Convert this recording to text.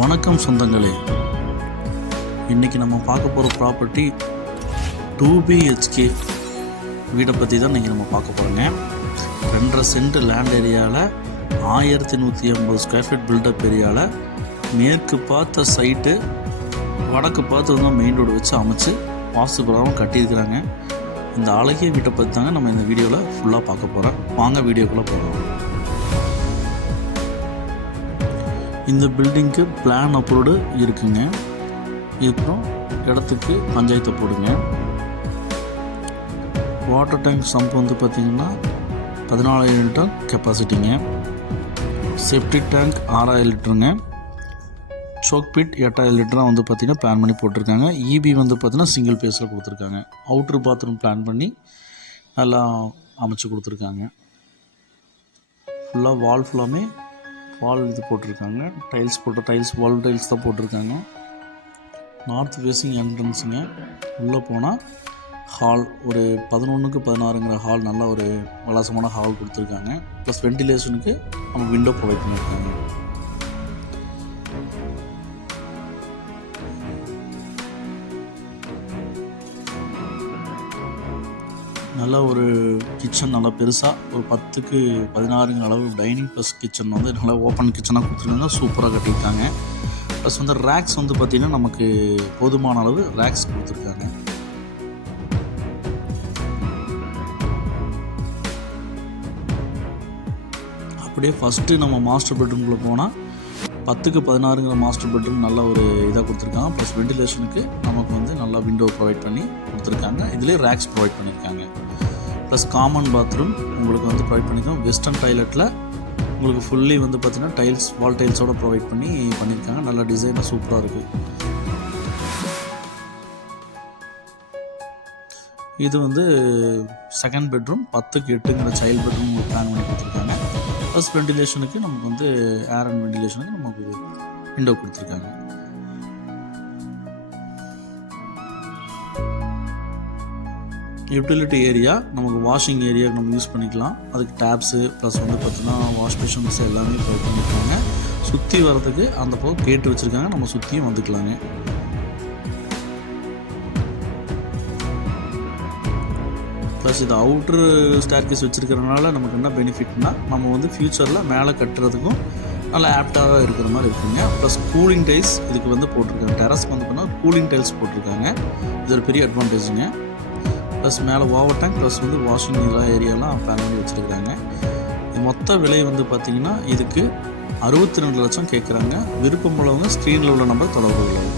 வணக்கம் சொந்தங்களே, இன்றைக்கி நம்ம பார்க்க போகிற ப்ராப்பர்ட்டி 2BHK வீடை பற்றி தான் இன்றைக்கி நம்ம பார்க்க போகிறோங்க. 2.5 சென்ட் லேண்ட் ஏரியாவில் 1150 ஸ்கொயர் ஃபீட் பில்டப் ஏரியாவில் மேற்கு பார்த்த சைட்டு, வடக்கு பார்த்து வந்து மெயின் ரோடு வச்சு அமைச்சு வாஸ்து பிரகாரம் கட்டியிருக்கிறாங்க. இந்த அழகிய வீட்டை பற்றி தாங்க நம்ம இந்த வீடியோவில் ஃபுல்லாக பார்க்க போகிறோம். வாங்க வீடியோக்குள்ளே போகிறோம். இந்த பில்டிங்க்கு பிளான் அப்ரூவ்டு இருக்குங்க. இதுக்கப்புறம் இடத்துக்கு பஞ்சாயத்தை போடுங்க. வாட்டர் டேங்க் சம்ப் வந்து பார்த்திங்கன்னா 14,000 லிட்டர் கெப்பாசிட்டிங்க. செப்டிக் டேங்க் 6,000 லிட்டருங்க. சோக் பிட் 8,000 லிட்டராக வந்து பார்த்திங்கன்னா பிளான் பண்ணி போட்டிருக்காங்க. இபி வந்து பார்த்திங்கன்னா சிங்கிள் பேஸில் கொடுத்துருக்காங்க. அவுட்ரு பாத்ரூம் பிளான் பண்ணி நல்லா அமைச்சு கொடுத்துருக்காங்க. ஃபுல்லாமே வால் இது போட்டிருக்காங்க. டைல்ஸ் வால் டைல்ஸ் தான் போட்டிருக்காங்க. நார்த் ஃபேஸிங் என்ட்ரன்ஸுங்க. உள்ளே போனால் ஹால் ஒரு 11க்கு 16ங்கிற ஹால், நல்ல ஒரு விலாசமான ஹால் கொடுத்துருக்காங்க. ப்ளஸ் வென்டிலேஷனுக்கு நம்ம விண்டோ ப்ரொவைட் பண்ணியிருக்காங்க. நல்லா ஒரு கிச்சன், நல்லா பெருசாக ஒரு 10க்கு 16ங்கிற அளவு டைனிங் ப்ளஸ் கிச்சன் வந்து நல்லா ஓப்பன் கிச்சனாக கொடுத்துருக்காங்க. சூப்பராக கட்டியிருக்காங்க. ப்ளஸ் வந்து ரேக்ஸ் வந்து பார்த்திங்கன்னா நமக்கு போதுமான அளவு ரேக்ஸ் கொடுத்துருக்காங்க. அப்படியே ஃபஸ்ட்டு நம்ம மாஸ்டர் பெட்ரூம்குள்ளே போனால் 10க்கு 16ங்கிற மாஸ்டர் பெட்ரூம் நல்ல ஒரு இதாக கொடுத்துருக்காங்க. ப்ளஸ் வென்டிலேஷனுக்கு நமக்கு வந்து நல்லா விண்டோ ப்ரொவைட் பண்ணி கொடுத்துருக்காங்க. இதுலேயே ரேக்ஸ் ப்ரொவைட் பண்ணியிருக்காங்க. ப்ளஸ் காமன் பாத்ரூம் உங்களுக்கு வந்து ப்ரொவைட் பண்ணியிருக்காங்க. வெஸ்டர்ன் டாய்லெட்டில் உங்களுக்கு ஃபுல்லி வந்து பார்த்திங்கன்னா டைல்ஸ், வால் டைல்ஸோடு ப்ரொவைட் பண்ணியிருக்காங்க. நல்ல டிசைனாக சூப்பராக இருக்குது. இது வந்து செகண்ட் பெட்ரூம் 10க்கு 8ங்கிற சைல்டு பெட்ரூம் பிளான் பண்ணி கொடுத்துருக்காங்க. ப்ளஸ் வென்டிலேஷனுக்கு நமக்கு வந்து ஏர் அண்ட் வென்டிலேஷனுக்கு நமக்கு விண்டோ கொடுத்துருக்காங்க. யூட்டிலிட்டி ஏரியா நமக்கு வாஷிங் ஏரியா நம்ம யூஸ் பண்ணிக்கலாம். அதுக்கு டேப்ஸு ப்ளஸ் வந்து பார்த்திங்கன்னா வாஷ் மிஷின்ஸ் எல்லாமே ப்ரொவைட் பண்ணியிருக்காங்க. சுற்றி வர்றதுக்கு அந்த பக்கம் கேட்டு வச்சுருக்காங்க. நம்ம சுற்றியும் வந்துக்கலாங்க. ப்ளஸ் இது அவுட்ரு ஸ்டேர்கேஸ் வச்சுருக்கிறதுனால நமக்கு என்ன பெனிஃபிட்னால், நம்ம வந்து ஃப்யூச்சரில் மேலே கட்டுறதுக்கும் நல்லா ஆப்டாக இருக்கிற மாதிரி இருக்குங்க. ப்ளஸ் கூலிங் டைல்ஸ் இதுக்கு வந்து போட்டிருக்காங்க. டெரஸ்க்கு வந்து பார்த்தீங்கன்னா கூலிங் டைல்ஸ் போட்டிருக்காங்க. இது ஒரு பெரிய அட்வான்டேஜுங்க. ப்ளஸ் மேலே ஓவர் டேங்க் ப்ளஸ் வந்து வாஷிங் ஏரியாலாம் பிளான் பண்ணி வச்சுருக்காங்க. மொத்த விலை வந்து பார்த்திங்கன்னா இதுக்கு 62 லட்சம் கேட்குறாங்க. விருப்பம் உள்ளவங்க ஸ்க்ரீனில் உள்ள நம்பர் தொடர்பு கொள்ளவும்.